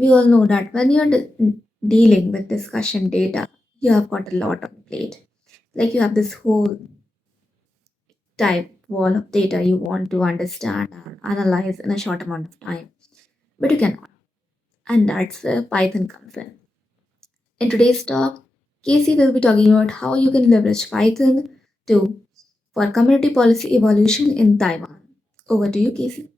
We all know that when you're dealing with discussion data, you have got a lot on plate. Like you have this whole type wall of data you want to understand and analyze in a short amount of time, but you cannot. And that's where Python comes in. In today's talk, Casey will be talking about how you can leverage Python to for community policy evolution in Taiwan. Over to you, Casey.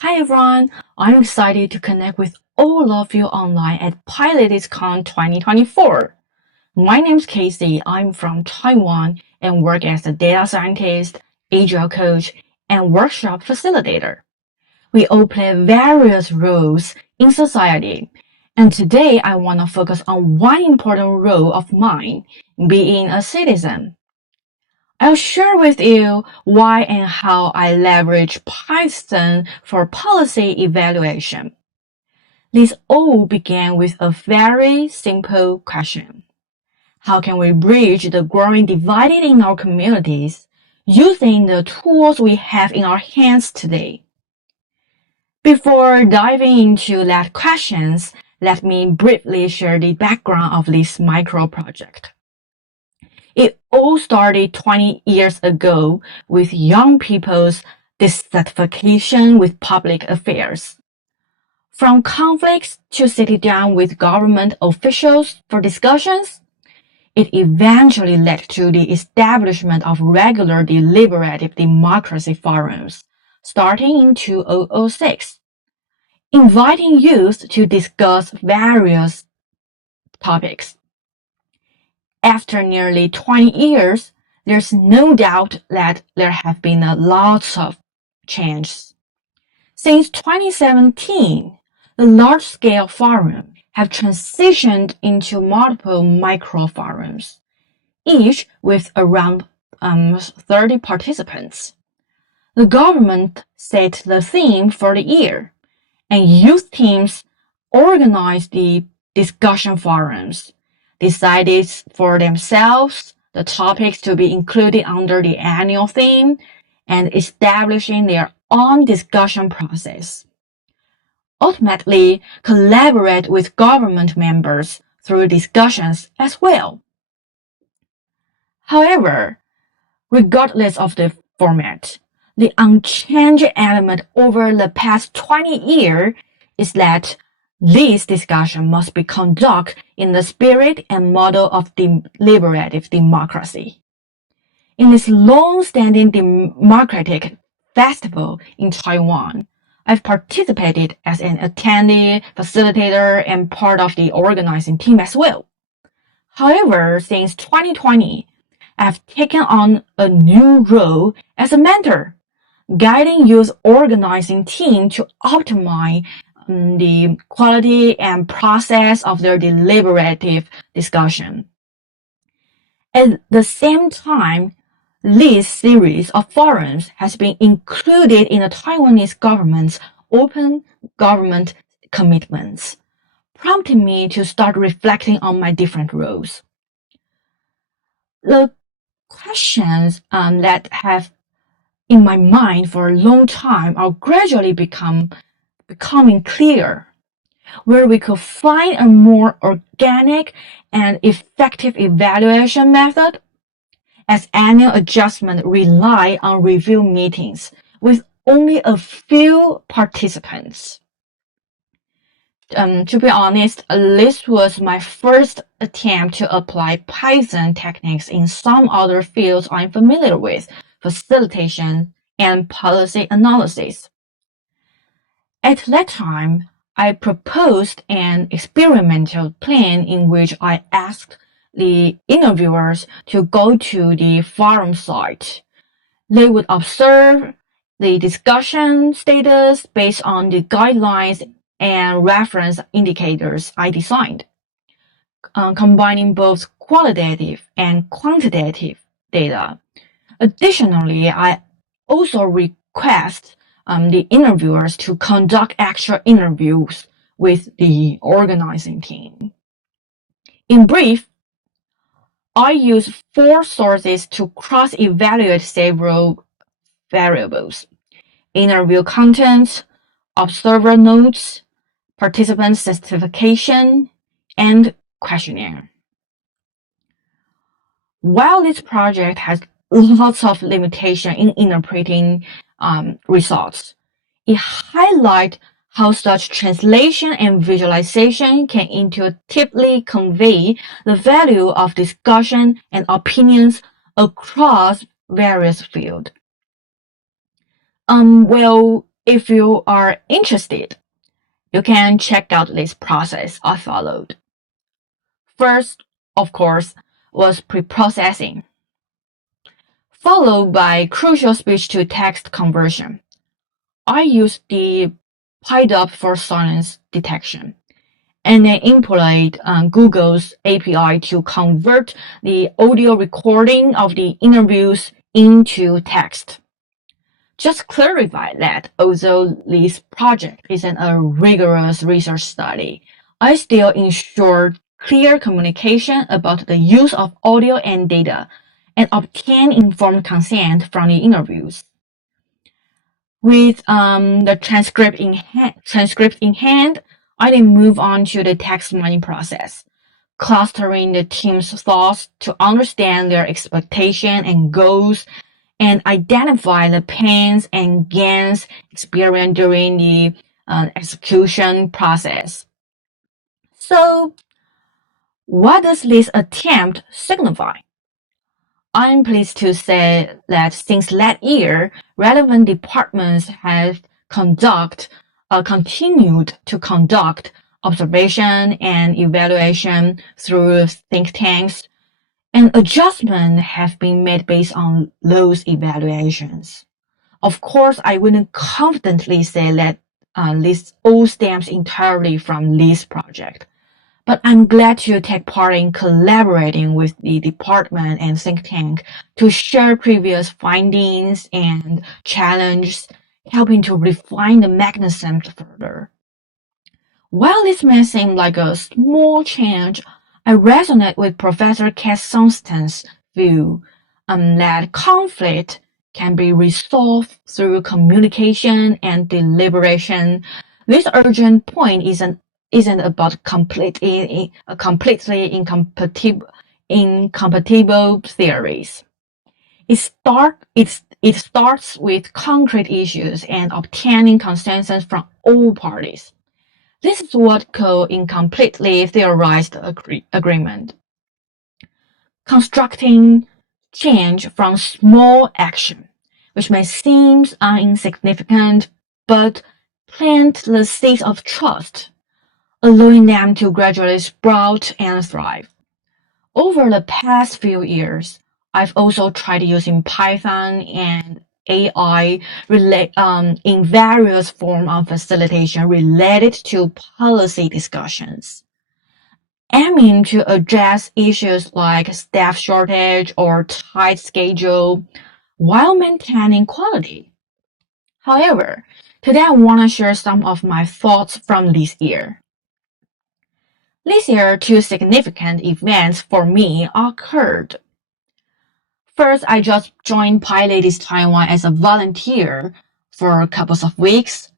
Hi everyone, I'm excited to connect with all of you online at PilotedCon 2024. My name's Casey, I'm from Taiwan and work as a data scientist, agile coach, and workshop facilitator. We all play various roles in society, and today I want to focus on one important role of mine, being a citizen. I'll share with you why and how I leverage Python for policy evaluation. This all began with a very simple question. How can we bridge the growing divide in our communities using the tools we have in our hands today? Before diving into that questions, let me briefly share the background of this micro project. It all started 20 years ago with young people's dissatisfaction with public affairs. From conflicts to sitting down with government officials for discussions, it eventually led to the establishment of regular deliberative democracy forums, starting in 2006, inviting youth to discuss various topics. After nearly 20 years, there's no doubt that there have been lots of changes. Since 2017, the large-scale forums have transitioned into multiple micro-forums, each with around 30 participants. The government set the theme for the year, and youth teams organize the discussion forums, decided for themselves the topics to be included under the annual theme, and establishing their own discussion process. Ultimately, collaborate with government members through discussions as well. However, regardless of the format, the unchanged element over the past 20 years is that this discussion must be conducted in the spirit and model of deliberative democracy. In this long-standing democratic festival in Taiwan, I've participated as an attendee, facilitator, and part of the organizing team as well. However, since 2020, I've taken on a new role as a mentor, guiding youth organizing team to optimize the quality and process of their deliberative discussion. At the same time, this series of forums has been included in the Taiwanese government's open government commitments, prompting me to start reflecting on my different roles. The questions that have in my mind for a long time are gradually becoming clear, where we could find a more organic and effective evaluation method, as annual adjustments rely on review meetings with only a few participants. To be honest, this was my first attempt to apply Python techniques in some other fields I'm familiar with, facilitation and policy analysis. At that time, I proposed an experimental plan in which I asked the interviewers to go to the forum site. They would observe the discussion status based on the guidelines and reference indicators I designed, combining both qualitative and quantitative data. Additionally, I also request the interviewers to conduct actual interviews with the organizing team. In brief, I use 4 sources to cross-evaluate several variables: interview content, observer notes, participant certification, and questionnaire. While this project has lots of limitation in interpreting results, it highlights how such translation and visualization can intuitively convey the value of discussion and opinions across various fields. Well, if you are interested, you can check out this process I followed. First, of course, was pre-processing, followed by crucial speech-to-text conversion. I used the PyDub for silence detection, and then employed Google's API to convert the audio recording of the interviews into text. Just clarify that although this project isn't a rigorous research study, I still ensured clear communication about the use of audio and data and obtain informed consent from the interviews. With the transcript in hand, I then move on to the text mining process, clustering the team's thoughts to understand their expectation and goals and identify the pains and gains experienced during the execution process. So, what does this attempt signify? I'm pleased to say that since that year, relevant departments have continued to conduct observation and evaluation through think tanks, and adjustments have been made based on those evaluations. Of course, I wouldn't confidently say that this all stems entirely from this project. But I'm glad to take part in collaborating with the department and think tank to share previous findings and challenges, helping to refine the mechanisms further. While this may seem like a small change, I resonate with Professor Cass Sunstein's view that conflict can be resolved through communication and deliberation. This urgent point isn't about completely incompatible theories. It starts with concrete issues and obtaining consensus from all parties. This is what called incompletely theorized agreement. Constructing change from small action, which may seem insignificant, but plant the seeds of trust, allowing them to gradually sprout and thrive. Over the past few years, I've also tried using Python and AI in various forms of facilitation related to policy discussions, aiming to address issues like staff shortage or tight schedule while maintaining quality. However, today I want to share some of my thoughts from this year. This year, two significant events for me occurred. First, I just joined PyLadies Taiwan as a volunteer for a couple of weeks.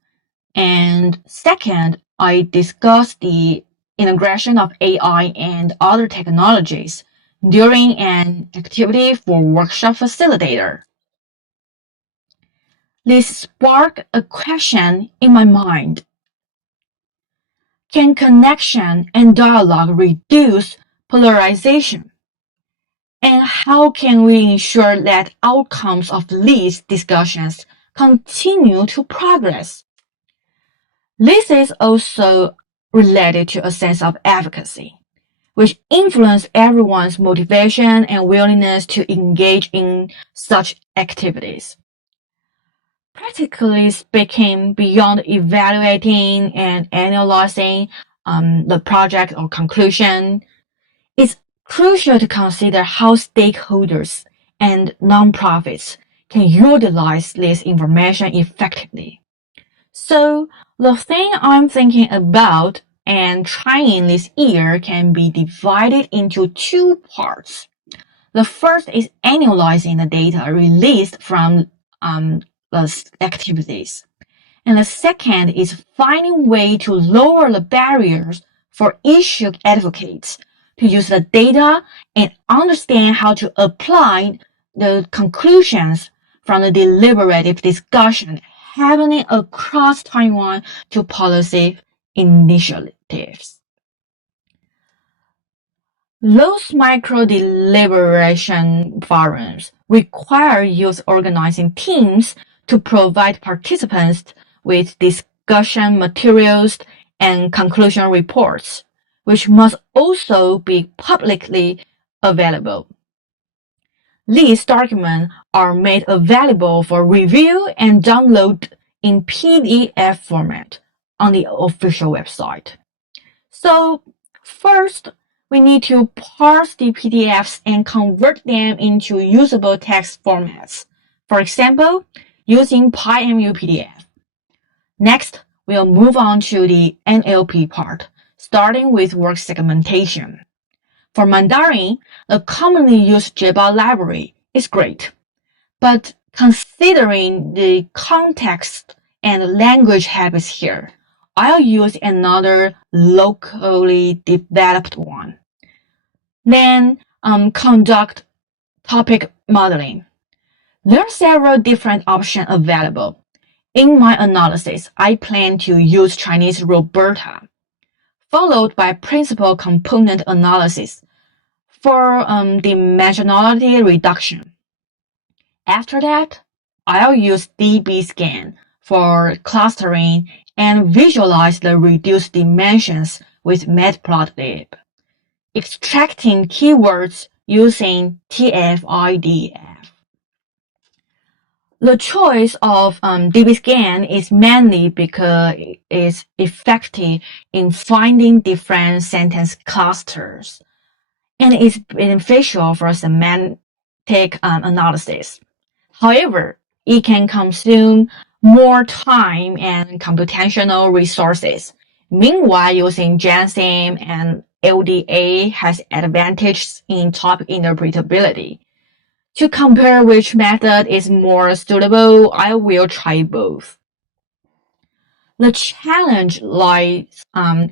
And second, I discussed the integration of AI and other technologies during an activity for workshop facilitator. This sparked a question in my mind. Can connection and dialogue reduce polarization? And how can we ensure that outcomes of these discussions continue to progress? This is also related to a sense of advocacy, which influences everyone's motivation and willingness to engage in such activities. Practically speaking, beyond evaluating and analyzing the project or conclusion, it's crucial to consider how stakeholders and nonprofits can utilize this information effectively. So, the thing I'm thinking about and trying this year can be divided into two parts. The first is analyzing the data released from the activities, And the second is finding way to lower the barriers for issue advocates to use the data and understand how to apply the conclusions from the deliberative discussion happening across Taiwan to policy initiatives. Those micro-deliberation forums require youth organizing teams to provide participants with discussion materials and conclusion reports, which must also be publicly available. These documents are made available for review and download in PDF format on the official website. So, first, we need to parse the PDFs and convert them into usable text formats. For example, using PyMU PDF. Next, we'll move on to the NLP part, starting with word segmentation. For Mandarin, the commonly used Jeba library is great, but considering the context and language habits here, I'll use another locally developed one. Then conduct topic modeling. There are several different options available. In my analysis, I plan to use Chinese Roberta, followed by principal component analysis for dimensionality reduction. After that, I'll use DBScan for clustering and visualize the reduced dimensions with Matplotlib, extracting keywords using TF-IDF. The choice of DBScan is mainly because it's effective in finding different sentence clusters and is beneficial for semantic analysis. However, it can consume more time and computational resources. Meanwhile, using GenSim and LDA has advantages in topic interpretability. To compare which method is more suitable, I will try both. The challenge lies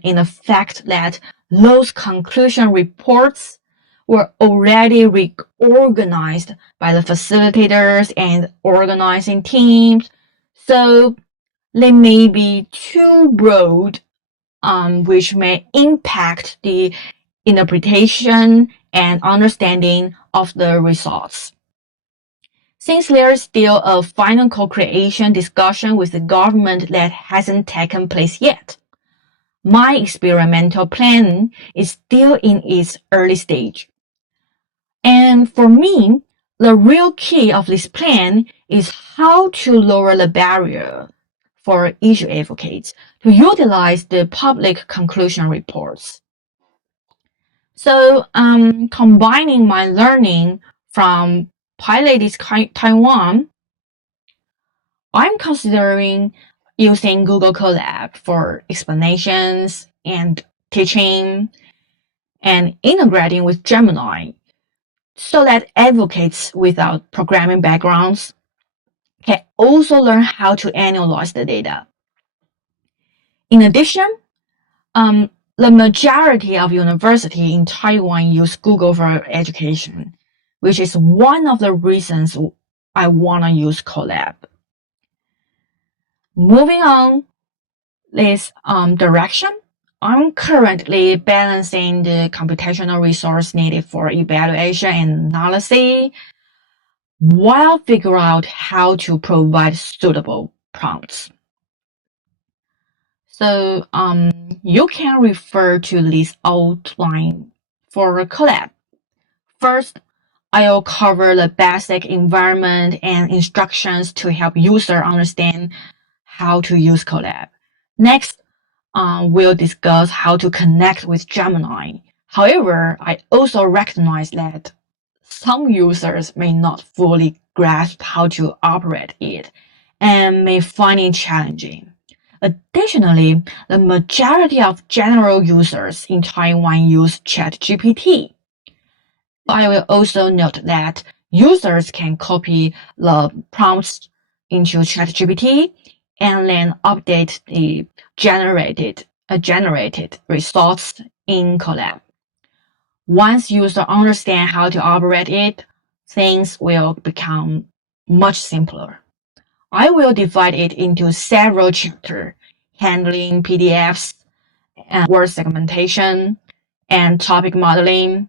in the fact that those conclusion reports were already reorganized by the facilitators and organizing teams, so they may be too broad, which may impact the interpretation and understanding of the results. Since there is still a final co-creation discussion with the government that hasn't taken place yet, my experimental plan is still in its early stage. And for me, the real key of this plan is how to lower the barrier for issue advocates to utilize the public conclusion reports. So, combining my learning from PyLadies Taiwan, I'm considering using Google Colab for explanations and teaching and integrating with Gemini so that advocates without programming backgrounds can also learn how to analyze the data. In addition, the majority of universities in Taiwan use Google for education, which is one of the reasons I want to use Colab. Moving on this direction, I'm currently balancing the computational resource needed for evaluation and analysis while figuring out how to provide suitable prompts. So you can refer to this outline for Colab. First, I'll cover the basic environment and instructions to help users understand how to use Colab. Next, we'll discuss how to connect with Gemini. However, I also recognize that some users may not fully grasp how to operate it and may find it challenging. Additionally, the majority of general users in Taiwan use ChatGPT. I will also note that users can copy the prompts into ChatGPT and then update the generated results in Colab. Once users understand how to operate it, things will become much simpler. I will divide it into several chapters, handling PDFs, and word segmentation, and topic modeling.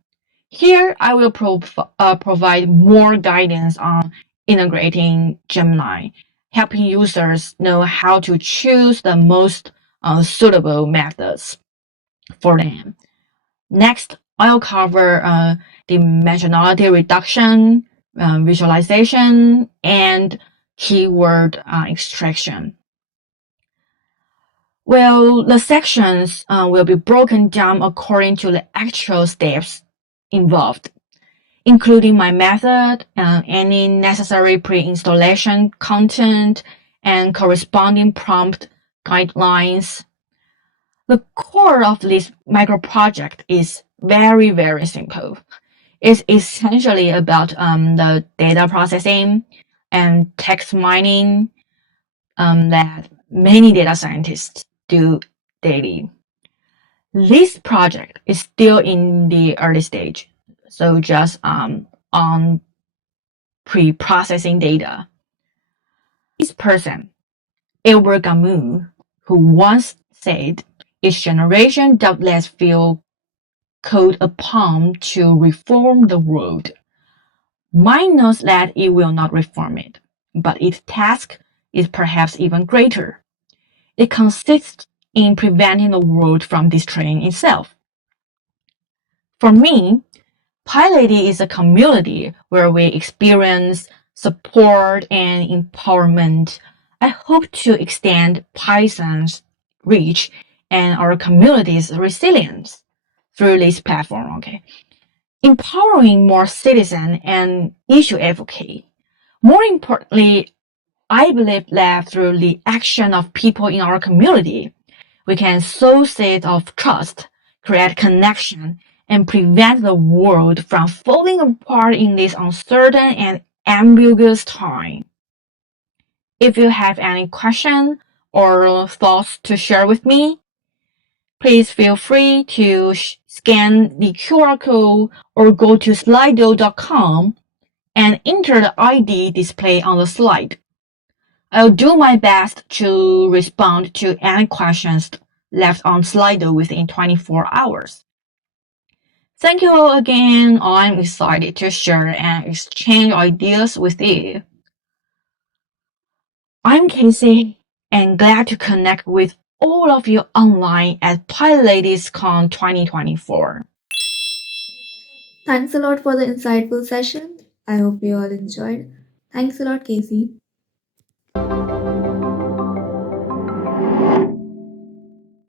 Here, I will provide more guidance on integrating Gemini, helping users know how to choose the most suitable methods for them. Next, I'll cover dimensionality reduction, visualization, and keyword extraction. Well, the sections will be broken down according to the actual steps involved, including my method, any necessary pre-installation content, and corresponding prompt guidelines. The core of this micro project is very, very simple. It's essentially about the data processing and text mining that many data scientists do daily. This project is still in the early stage, so just on pre-processing data. This person, Albert Camus, who once said, "Each generation does less feel called upon to reform the world. Mine knows that it will not reform it, but its task is perhaps even greater. It consists in preventing the world from destroying itself." For me, PyLady is a community where we experience support and empowerment. I hope to extend Python's reach and our community's resilience through this platform, empowering more citizens and issue advocates. More importantly, I believe that through the action of people in our community, we can sow seeds of trust, create connection, and prevent the world from falling apart in this uncertain and ambiguous time. If you have any questions or thoughts to share with me, please feel free to scan the QR code or go to slido.com and enter the ID displayed on the slide. I'll do my best to respond to any questions left on Slido within 24 hours. Thank you all again. I'm excited to share and exchange ideas with you. I'm Casey and glad to connect with all of you online at PyLadiesCon 2024. Thanks a lot for the insightful session. I hope you all enjoyed. Thanks a lot, Casey.